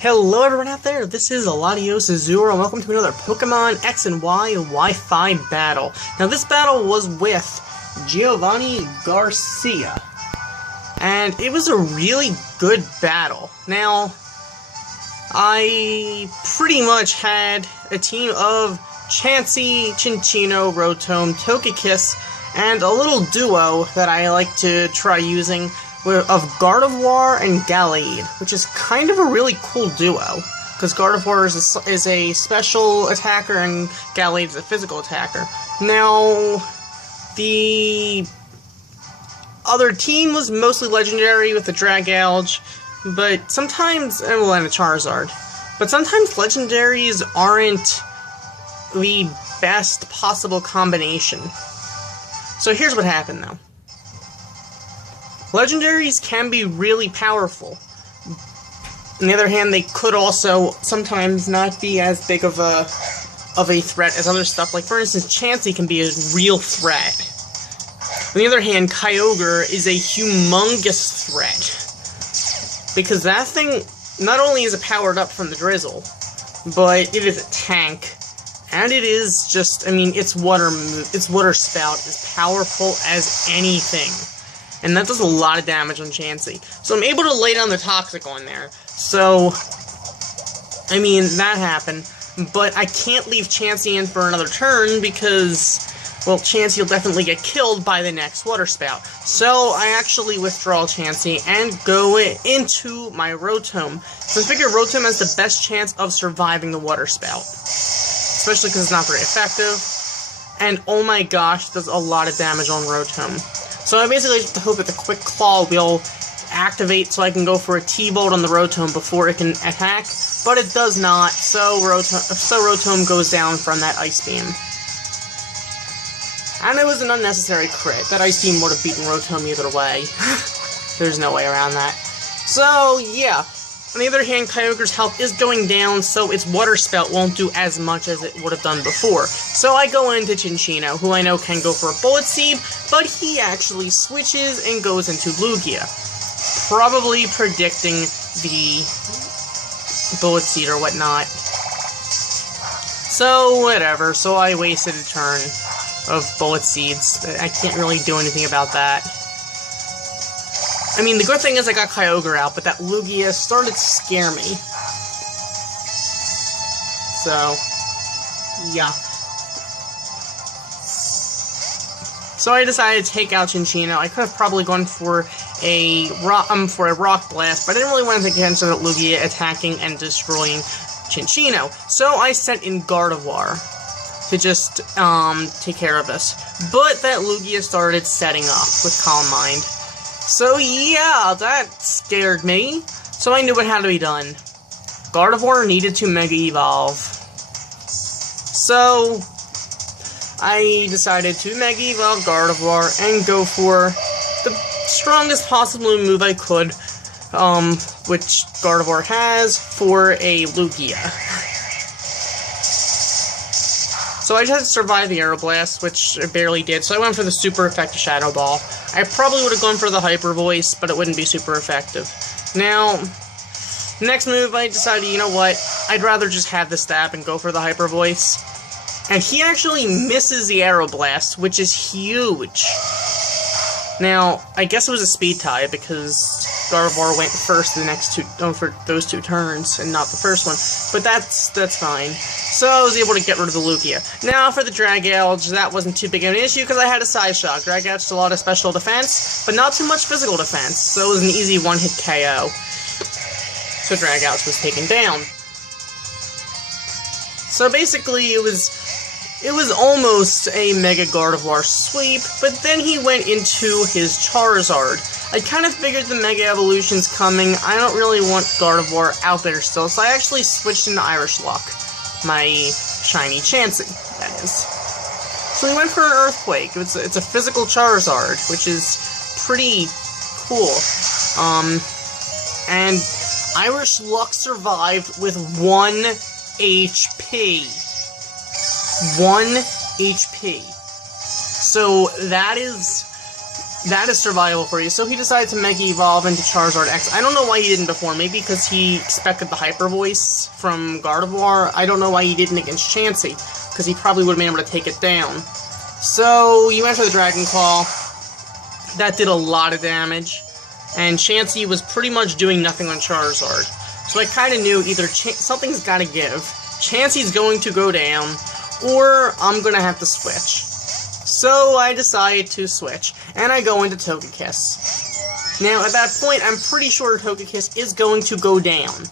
Hello everyone out there, this is Eladio Azura, and welcome to another Pokemon X and Y Wi-Fi battle. Now this battle was with Giovanni Garcia, and it was a really good battle. Now, I pretty much had a team of Chansey, Cinccino, Rotom, Togekiss, and a little duo that I like to try using of Gardevoir and Gallade, which is kind of a really cool duo, because Gardevoir is a special attacker and Gallade is a physical attacker. Now, the other team was mostly legendary with the Dragalge, but sometimes, well, and a Charizard, but sometimes legendaries aren't the best possible combination. So here's what happened, though. Legendaries can be really powerful. On the other hand, they could also sometimes not be as big of a threat as other stuff. Like, for instance, Chansey can be a real threat. On the other hand, Kyogre is a humongous threat. Because that thing, not only is it powered up from the drizzle, but it is a tank. And it is just, I mean, its water spout is powerful as anything. And that does a lot of damage on Chansey. So I'm able to lay down the Toxic on there. So, I mean, that happened. But I can't leave Chansey in for another turn because, well, Chansey will definitely get killed by the next Water Spout. So I actually withdraw Chansey and go into my Rotom. So I figure Rotom has the best chance of surviving the Water Spout. Especially because it's not very effective. And oh my gosh, it does a lot of damage on Rotom. So I basically just hope that the Quick Claw will activate so I can go for a T-Bolt on the Rotom before it can attack, but it does not, so Rotom goes down from that Ice Beam. And it was an unnecessary crit. That Ice Beam would have beaten Rotom either way. There's no way around that. So, yeah. On the other hand, Kyogre's health is going down, so its Water Spout won't do as much as it would have done before. So I go into Cinccino, who I know can go for a Bullet Seed, but he actually switches and goes into Lugia. Probably predicting the Bullet Seed or whatnot. So, whatever. So I wasted a turn of Bullet Seeds. I can't really do anything about that. I mean, the good thing is I got Kyogre out, but that Lugia started to scare me. So, yeah. So I decided to take out Cinccino. I could have probably gone for a Rock Blast, but I didn't really want to take attention to that Lugia attacking and destroying Cinccino. So I sent in Gardevoir to just take care of this. But that Lugia started setting up with Calm Mind. So yeah, that scared me. So I knew what had to be done. Gardevoir needed to Mega Evolve. So I decided to Mega Evolve Gardevoir and go for the strongest possible move I could, which Gardevoir has, for a Lugia. So I just had to survive the Aeroblast, which I barely did, so I went for the super effective Shadow Ball. I probably would have gone for the Hyper Voice, but it wouldn't be super effective. Now, next move, I decided, you know what, I'd rather just have the Stab and go for the Hyper Voice. And he actually misses the Aeroblast, which is huge. Now, I guess it was a speed tie, because Gardevoir went first for those two turns, and not the first one. But that's fine. So I was able to get rid of the Lugia. Now for the Dragalge, that wasn't too big of an issue, because I had a Side Shock. Dragalge has a lot of special defense, but not too much physical defense, so it was an easy one-hit KO. So Dragalge was taken down. So basically, it was almost a Mega Gardevoir sweep, but then he went into his Charizard. I kind of figured the Mega Evolution's coming. I don't really want Gardevoir out there still, so I actually switched into Irish Luck. My shiny Chansey, that is. So we went for an Earthquake. It's a physical Charizard, which is pretty cool. And Irish Luck survived with 1 HP. 1 HP. So that is that is survival for you. So he decided to Mega Evolve into Charizard X. I don't know why he didn't before. Maybe because he expected the Hyper Voice from Gardevoir. I don't know why he didn't against Chansey, because he probably would have been able to take it down. So you enter the Dragon Claw. That did a lot of damage. And Chansey was pretty much doing nothing on Charizard. So I kind of knew either something's got to give, Chansey's going to go down, or I'm going to have to switch. So I decide to switch, and I go into Togekiss. Now, at that point, I'm pretty sure Togekiss is going to go down.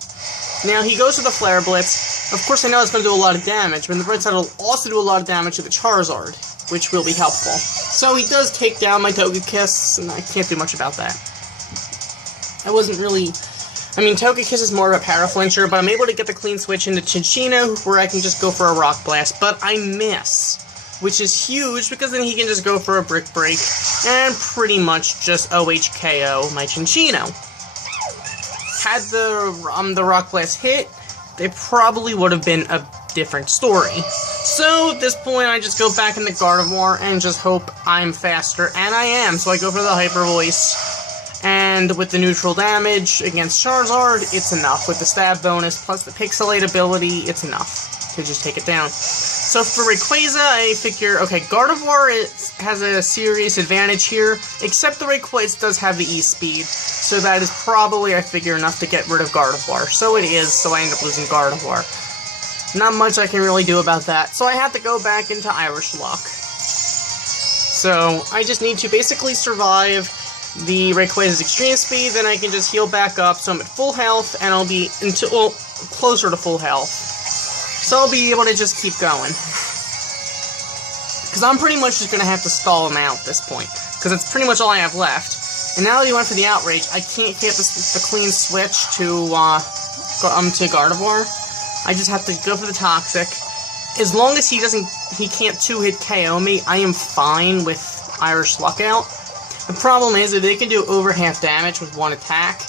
Now, he goes for the Flare Blitz. Of course, I know it's going to do a lot of damage, but on the bright side, it'll also do a lot of damage to the Charizard, which will be helpful. So he does take down my Togekiss, and I can't do much about that. I wasn't really... I mean, Togekiss is more of a power flincher, but I'm able to get the clean switch into Chinchino, where I can just go for a Rock Blast, but I miss. Which is huge, because then he can just go for a Brick Break, and pretty much just OHKO my Chinchino. Had the Rock Blast hit, they probably would have been a different story. So, at this point, I just go back into Gardevoir, and just hope I'm faster, and I am, so I go for the Hyper Voice. And with the neutral damage against Charizard, it's enough. With the stab bonus plus the Pixelate ability, it's enough to just take it down. So for Rayquaza, I figure, okay, Gardevoir has a serious advantage here, except the Rayquaza does have the E-Speed, so that is probably, I figure, enough to get rid of Gardevoir. So it is, so I end up losing Gardevoir. Not much I can really do about that, so I have to go back into Irish Luck. So I just need to basically survive the Rayquaza's extreme speed, then I can just heal back up, so I'm at full health, and I'll be closer to full health. So I'll be able to just keep going. Because I'm pretty much just going to have to stall him out at this point, because it's pretty much all I have left. And now that he went for the Outrage, I can't get the clean switch to Gardevoir. I just have to go for the Toxic. As long as he can't 2-hit KO me, I am fine with Irish Luck out. The problem is, if they can do over half damage with one attack,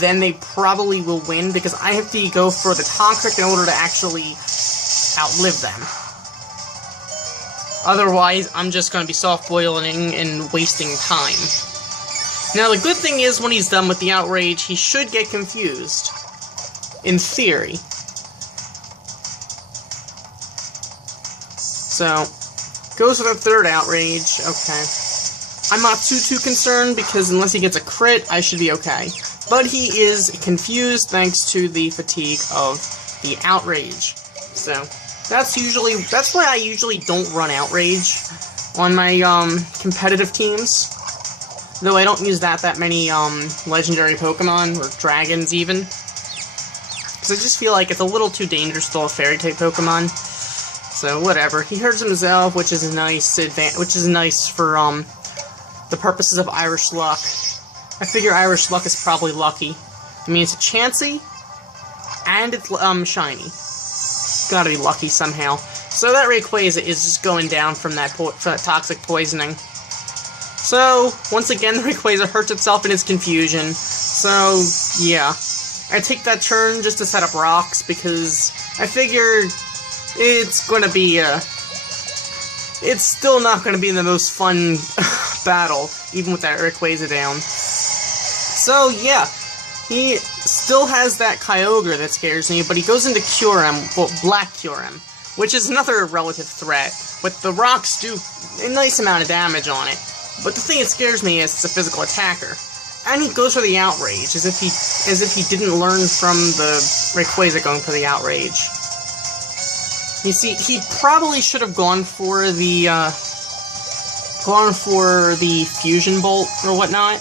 then they probably will win, because I have to go for the Toxic in order to actually outlive them. Otherwise, I'm just going to be soft-boiling and wasting time. Now, the good thing is, when he's done with the Outrage, he should get confused. In theory. So, goes for the third Outrage, okay. I'm not too concerned, because unless he gets a crit, I should be okay. But he is confused thanks to the fatigue of the Outrage. So, that's why I usually don't run Outrage on my, competitive teams. Though I don't use that many, legendary Pokemon, or dragons even. Because I just feel like it's a little too dangerous to a Fairy-type Pokemon. So, whatever. He hurts himself, which is nice for, the purposes of Irish Luck. I figure Irish Luck is probably lucky. I mean, it's a Chansey, and it's, shiny. Gotta be lucky somehow. So that Rayquaza is just going down from that toxic poisoning. So, once again, the Rayquaza hurts itself in its confusion. So, yeah. I take that turn just to set up rocks, because I figure it's gonna be, it's still not gonna be the most fun battle, even with that Rayquaza down. So, yeah. He still has that Kyogre that scares me, but he goes into Kyurem, well, Black Kyurem, which is another relative threat, but the rocks do a nice amount of damage on it. But the thing that scares me is it's a physical attacker. And he goes for the Outrage, as if he didn't learn from the Rayquaza going for the Outrage. You see, he probably should have gone for the Fusion Bolt or whatnot.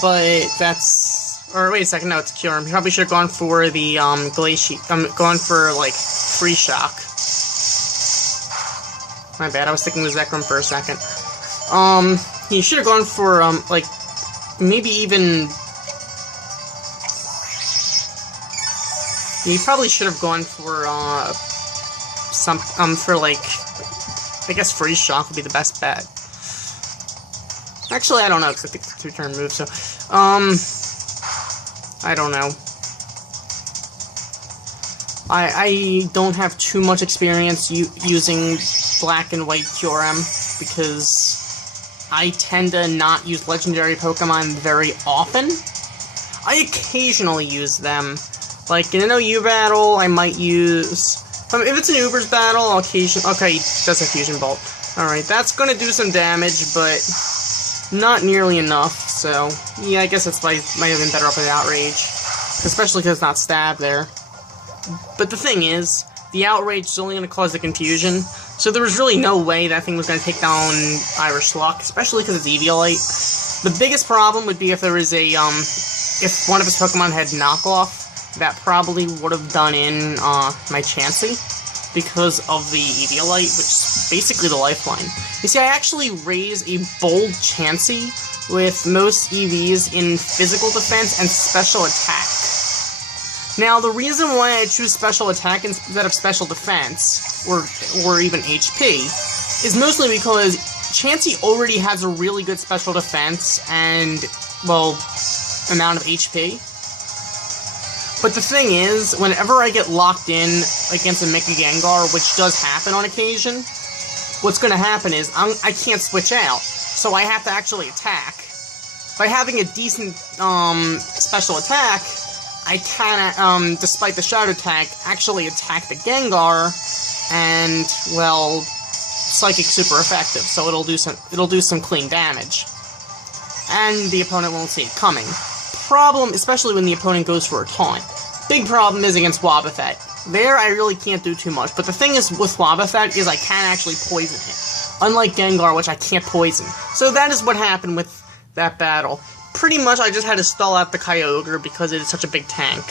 But that's... Or wait a second, no, it's Kyurem. He probably should have gone for the gone for like Free Shock. My bad, I was thinking it was Zekrom for a second. He should have gone for like maybe even... He probably should have gone for for like, I guess Free Shock would be the best bet. Actually, I don't know, because I think it's a 2-turn move, so, I don't know. I don't have too much experience using Black and White Kyurem, because I tend to not use legendary Pokemon very often. I occasionally use them. Like, in an OU battle, I might use... if it's an Uber's battle, I'll occasionally... Okay, that's a Fusion Bolt. Alright, that's gonna do some damage, but not nearly enough, so... Yeah, I guess that's might have been better up with Outrage. Especially because it's not stab there. But the thing is, the Outrage is only gonna cause the confusion, so there was really no way that thing was gonna take down Irish Luck, especially because it's Eviolite. The biggest problem would be if there was a, if one of his Pokemon had Knockoff. That probably would have done in my Chansey because of the Eviolite, which is basically the lifeline. You see, I actually raise a bold Chansey with most EVs in physical defense and special attack. Now, the reason why I choose special attack instead of special defense, or even HP, is mostly because Chansey already has a really good special defense and, well, amount of HP. But the thing is, whenever I get locked in against a Mega Gengar, which does happen on occasion, what's going to happen is I can't switch out, so I have to actually attack. By having a decent special attack, I can, despite the Shadow Attack, actually attack the Gengar, and, well, Psychic super effective, so it'll do some clean damage. And the opponent won't see it coming. Problem, especially when the opponent goes for a taunt. Big problem is against Wobbuffet. There, I really can't do too much, but the thing is with Wobbuffet is I can actually poison it. Unlike Gengar, which I can't poison. So that is what happened with that battle. Pretty much I just had to stall out the Kyogre because it is such a big tank.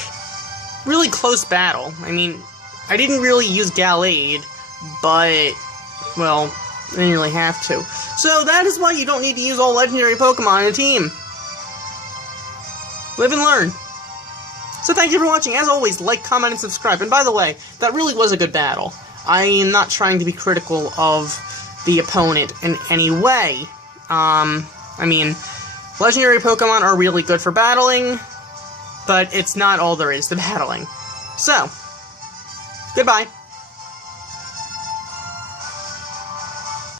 Really close battle. I mean, I didn't really use Gallade, but, well, I didn't really have to. So that is why you don't need to use all legendary Pokemon in a team. Live and learn. So thank you for watching. As always, like, comment, and subscribe. And by the way, that really was a good battle. I am not trying to be critical of the opponent in any way. I mean, legendary Pokemon are really good for battling, but it's not all there is to battling. So, goodbye.